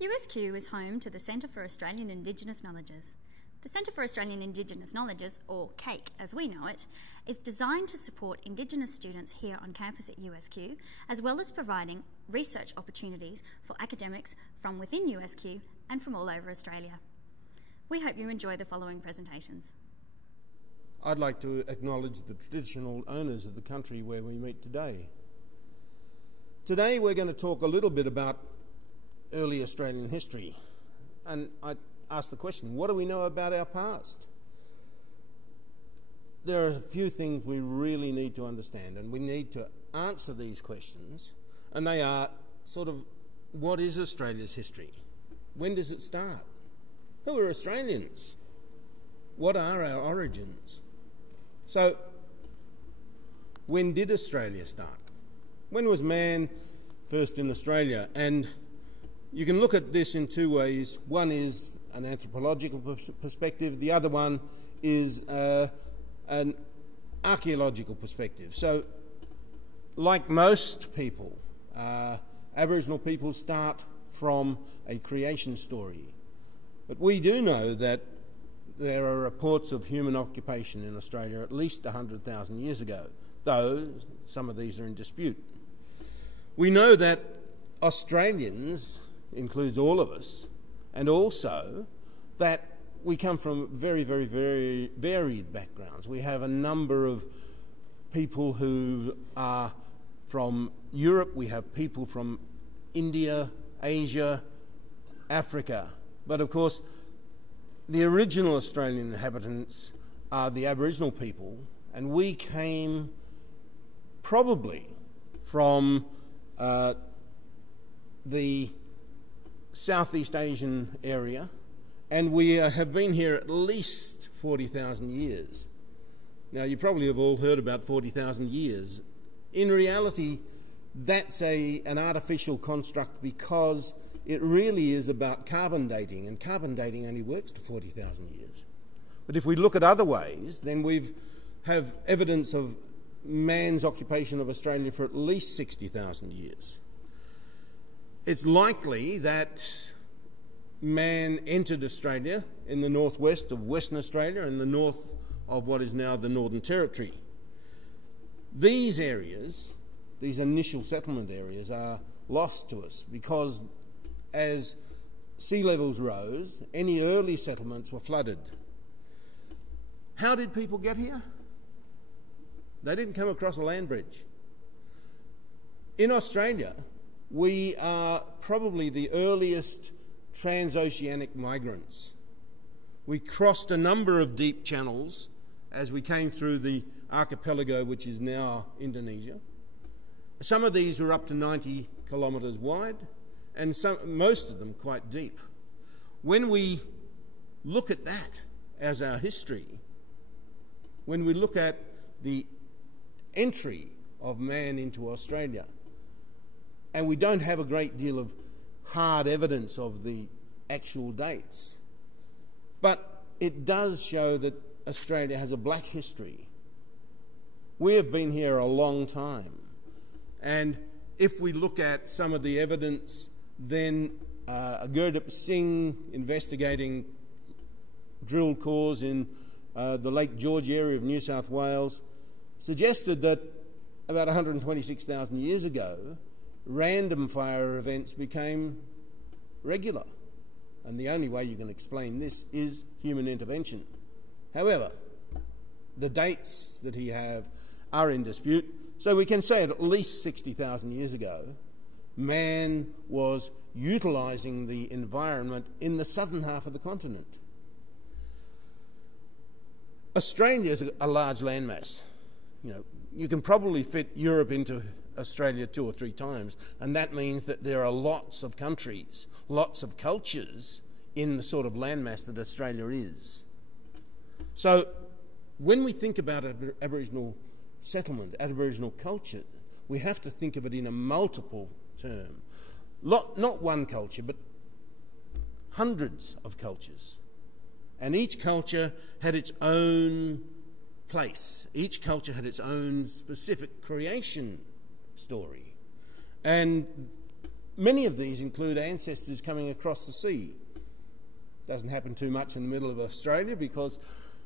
USQ is home to the Centre for Australian Indigenous Knowledges. The Centre for Australian Indigenous Knowledges, or CAIK as we know it, is designed to support Indigenous students here on campus at USQ, as well as providing research opportunities for academics from within USQ and from all over Australia. We hope you enjoy the following presentations. I'd like to acknowledge the traditional owners of the country where we meet today. Today we're going to talk a little bit about early Australian history, and I ask the question, what do we know about our past? There are a few things we really need to understand, and we need to answer these questions, and they are sort of, what is Australia's history? When does it start? Who are Australians? What are our origins? So, when did Australia start? When was man first in Australia? And you can look at this in two ways. One is an anthropological perspective. The other one is an archaeological perspective. So, like most people, Aboriginal people start from a creation story. But we do know that there are reports of human occupation in Australia at least 100,000 years ago, though some of these are in dispute. We know that Australians includes all of us, and also that we come from very, very, very varied backgrounds. We have a number of people who are from Europe, we have people from India, Asia, Africa, but of course the original Australian inhabitants are the Aboriginal people, and we came probably from the Southeast Asian area, and we have been here at least 40,000 years. Now, you probably have all heard about 40,000 years. In reality, that's an artificial construct because it really is about carbon dating, and carbon dating only works to 40,000 years. But if we look at other ways, then we have evidence of man's occupation of Australia for at least 60,000 years. It's likely that man entered Australia in the northwest of Western Australia and the north of what is now the Northern Territory. These areas, these initial settlement areas, are lost to us because as sea levels rose, any early settlements were flooded. How did people get here? They didn't come across a land bridge. In Australia, we are probably the earliest transoceanic migrants. We crossed a number of deep channels as we came through the archipelago, which is now Indonesia. Some of these were up to 90 kilometres wide, and most of them quite deep. When we look at that as our history, when we look at the entry of man into Australia, and we don't have a great deal of hard evidence of the actual dates, but it does show that Australia has a black history. We have been here a long time, and if we look at some of the evidence, then Gurdeep Singh investigating drill cores in the Lake George area of New South Wales suggested that about 126,000 years ago, random fire events became regular. And the only way you can explain this is human intervention. However, the dates that he have are in dispute, so we can say at least 60,000 years ago, man was utilising the environment in the southern half of the continent. Australia is a large landmass. You know, you can probably fit Europe into Australia 2 or 3 times, and that means that there are lots of countries, lots of cultures in the sort of landmass that Australia is. So when we think about Aboriginal settlement, Aboriginal culture, we have to think of it in a multiple term. Not one culture, but hundreds of cultures. And each culture had its own place. Each culture had its own specific creation story. And many of these include ancestors coming across the sea. Doesn't happen too much in the middle of Australia because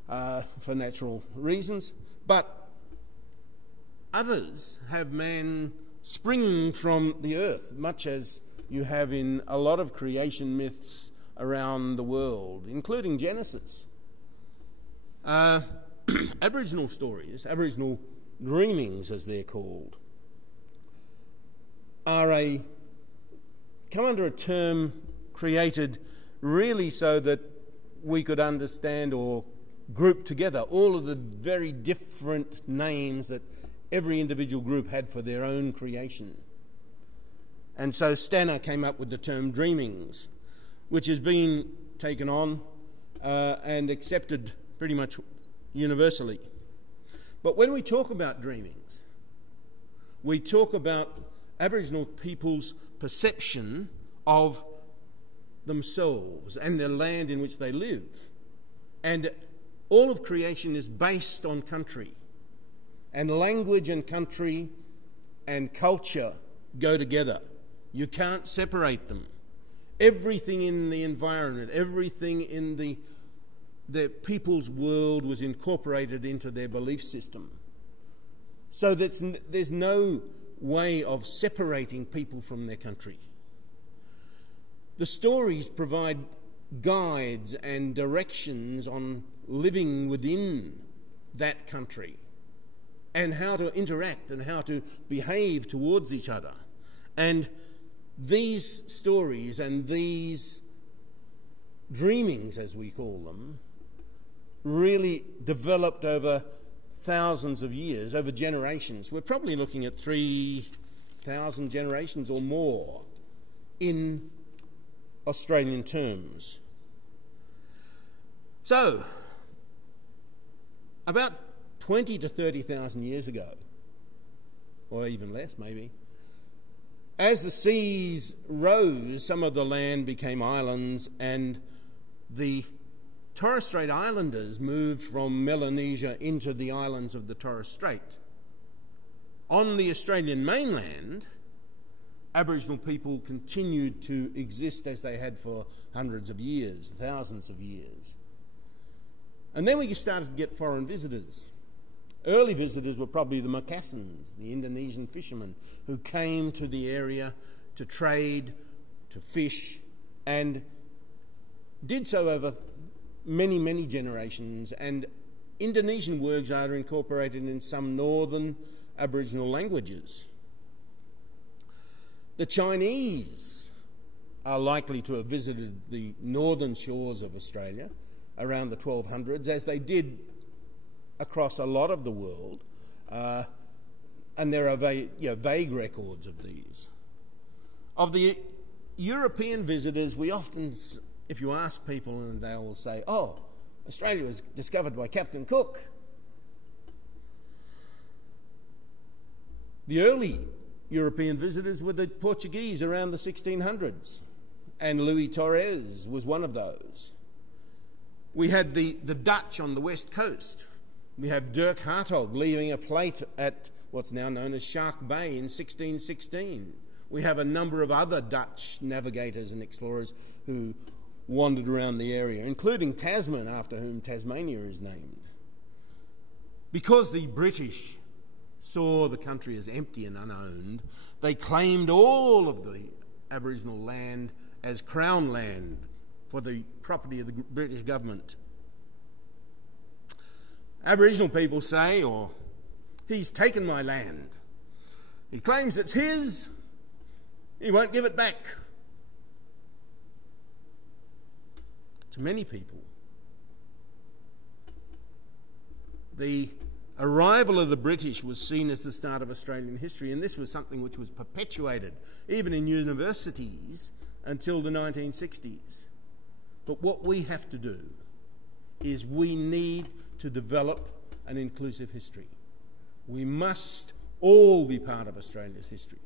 for natural reasons, but others have man springing from the earth, much as you have in a lot of creation myths around the world, including Genesis. Aboriginal stories, Aboriginal dreamings as they're called, come under a term created really so that we could understand or group together all of the very different names that every individual group had for their own creation. And so Stanner came up with the term dreamings, which has been taken on and accepted pretty much universally. But when we talk about dreamings, we talk about Aboriginal people's perception of themselves and the land in which they live. And all of creation is based on country. And language and country and culture go together. You can't separate them. Everything in the environment, everything in the people's world was incorporated into their belief system. So there's no way of separating people from their country. The stories provide guides and directions on living within that country and how to interact and how to behave towards each other. And these stories and these dreamings, as we call them, really developed over thousands of years, over generations. We're probably looking at 3,000 generations or more in Australian terms. So, about 20 to 30,000 years ago, or even less maybe, as the seas rose, some of the land became islands, and the Torres Strait Islanders moved from Melanesia into the islands of the Torres Strait. On the Australian mainland, Aboriginal people continued to exist as they had for hundreds of years, thousands of years. And then we started to get foreign visitors. Early visitors were probably the Macassans, the Indonesian fishermen, who came to the area to trade, to fish, and did so over many, many generations. And Indonesian words are incorporated in some northern Aboriginal languages. The Chinese are likely to have visited the northern shores of Australia around the 1200s, as they did across a lot of the world, and there are vague records of these. Of the European visitors, we often, if you ask people, and they will say, oh, Australia was discovered by Captain Cook. The early European visitors were the Portuguese around the 1600s, and Louis Torres was one of those. We had the Dutch on the west coast. We have Dirk Hartog leaving a plate at what's now known as Shark Bay in 1616. We have a number of other Dutch navigators and explorers who wandered around the area, including Tasman, after whom Tasmania is named. Because the British saw the country as empty and unowned, they claimed all of the Aboriginal land as Crown land for the property of the British government. Aboriginal people say, or he's taken my land. He claims it's his, he won't give it back. To many people, the arrival of the British was seen as the start of Australian history, and this was something which was perpetuated even in universities until the 1960s. But what we have to do is we need to develop an inclusive history. We must all be part of Australia's history.